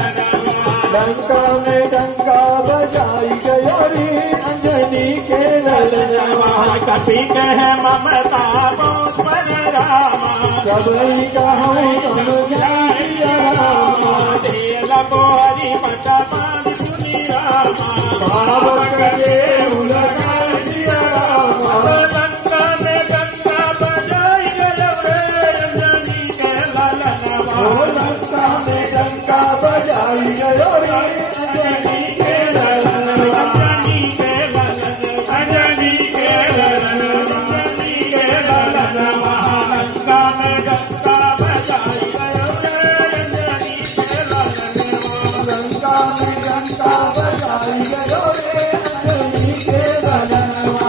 लंका में डंका बजाई गयो रे अंजनी के ललनवा। कपि कह ममता बहुत पर रामा, सबई कहूँ तुम जाइया रामा। तेल बोरी पटमा सुनी रामा, भाव करे उलगा दिया रामा। लंका में डंका बजाई गयो रे अंजनी के ललनवा। लंका में डंका बजाई गयो रे अंजनी के ललनवा। अंजनी के ललन, अंजनी के ललन, अंजनी के ललनवा। लंका में डंका बजाई गयो रे अंजनी के ललनवा। लंका में डंका बजाई गयो रे अंजनी के ललनवा।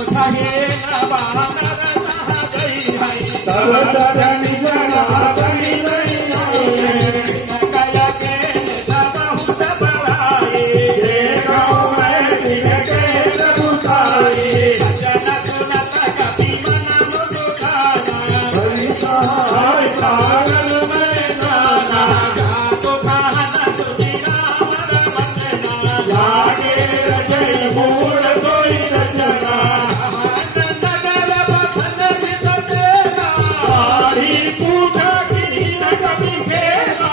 उठाए नवा नर गई है, तब धनी जनार्दनी नहीं आए। कया के बहुत बड़ाए, देखो मैं तिनके लुटाए। जनक नत कपि मन मुखाना, हरि सहाय सागल में नाना। जातो कहना तुझी राम रमना। लागे रजई मूल कोई रचना। नगर बखन हित तेरा, आही पूछा किसी न कभी खेला।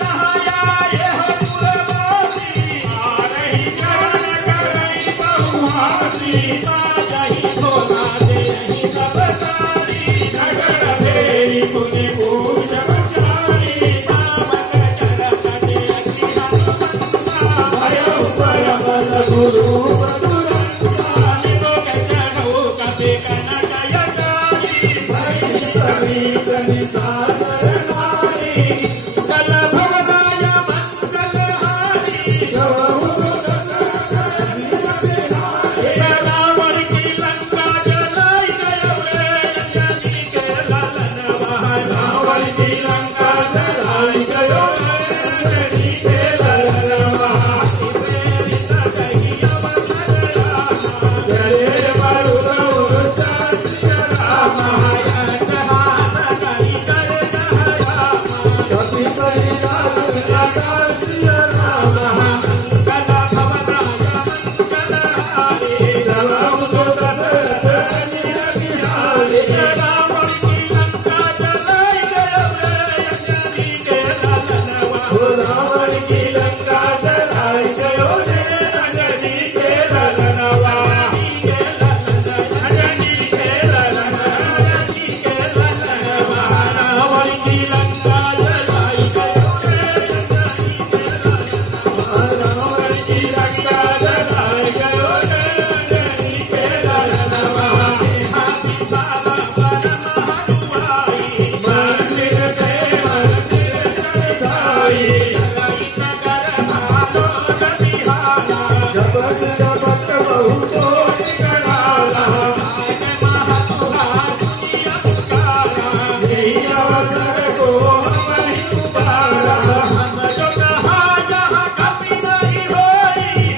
कहाया यह पुरवासी, आ रही कवन करई बहुहासी। दही धोना दे रही सब तारी। नगर फेरी मुनि पूछ बचारी। भयो परमल गुरु मधुरंता। भई तनी सागर नारी। कल भवनाय मंगलहारी, रावण की लंका जलाई गयो रे अंजनी के ललनवा। रावण की लंका जलाई गयो रे अंजनी के ललनवा। जय बरुद चाचिया रामा। कपि परिवार चाचिया रामा। जलऊ तो दशरथ अनिल बिहारी। रावण की लंका जलाई गयो रे अंजनी के ललनवा। रावण की लंका जलाई गयो रे अंजनी के ललनवा। मंदिर से मंदिर चढ़ाई। जपत जपत बहुतो निकलाला। यही अवसर को हमहि पुकारा।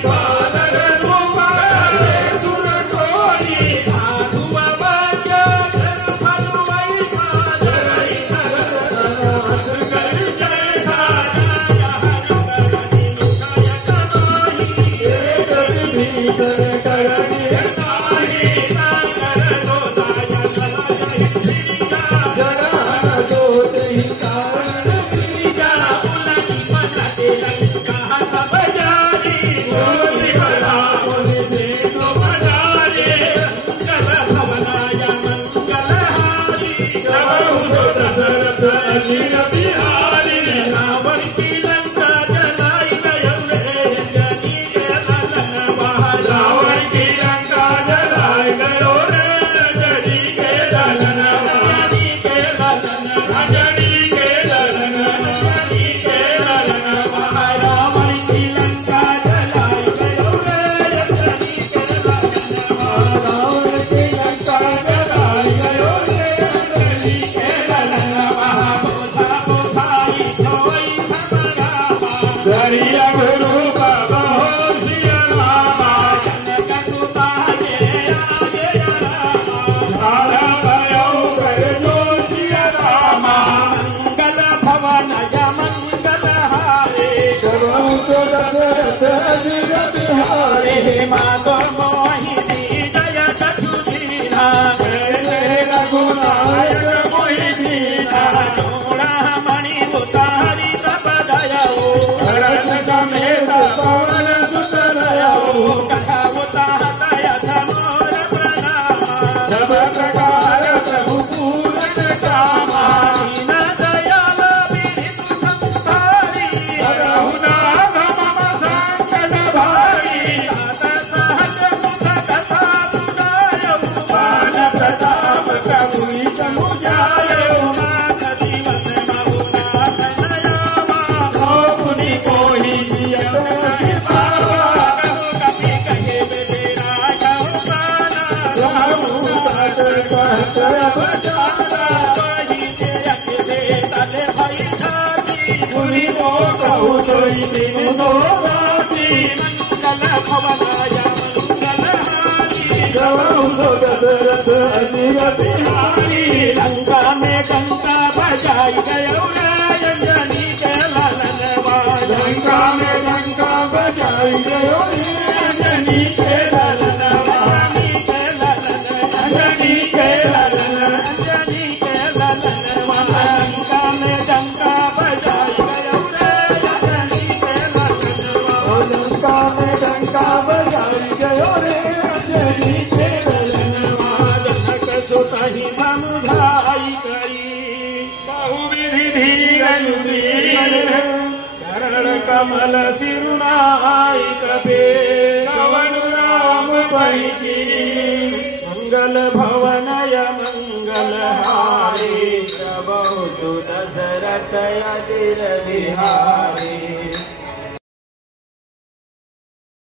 सादर रूप रे सुर कोई। जरई नरनाथ कर जय खाना। एक भीतर करनी नाही। जरा न जोत ही कारण बीजा। मोदी बड़ा मोदी से तो बजारे। जबहु तो दशरथ अनिल बिहारी। रावण की लंका जलाई गयो रे अंजनी के ललनवा। रावण की लंका जलाई गयो रे अंजनी के ललनवा। अंजनी के ललनवा, अंजनी के ललनवा। अंजनी के ललनवा। रावण की लंका जलाई गयो रे अंजनी के ललनवा। रावण की लंका जलाई गयो रे अंजनी के ललनवा। बोधा बोधाई धोई तो दशरथ अजिर बिहारी माधो मोहिनी जय सुधीरा रघुनायक कोई दीना मणि उतारी तपदयो भरत समेत पवन सुत रयो कथा उतारय मोर प्रणाम सब प्रकार प्रभु पूरन कामा दीन दयाल विधित संसारी रघुनाथ मम संकट भारी सहज मुख कथा सुनायो पान प्रताप प्रभु तनु जायो जीवन महुनाथ नयामा मुनि कोहि जियत नहीं पावा कभी कहे बेरा गौदाना रघुपत कहत बचारा मुनि को कहु सोई दिन दो बाती मंगल भवनाय मंगलहारी गवहु सो दशरथ अजिर बिहारी लंका में गंगा बजाई गयो अंजनी के लालन वाय लंका में लंका बजाई गयो अंजनी के लालन अंजनी के लालन अंजनी के लालन अंजनी के लालन वाय लंका में गंगा बजाई गयो अंजनी के लालन वाय लंका में लंका बजाई गयो रे अंजनी के लालन जनक सुतहि समुझाई करी बहुविधि धीरज चरण कमल सिरुनाई कबे कवन राम परिची मंगल भवनय मंगलहारी प्रभु दशरथ अजिर बिहारी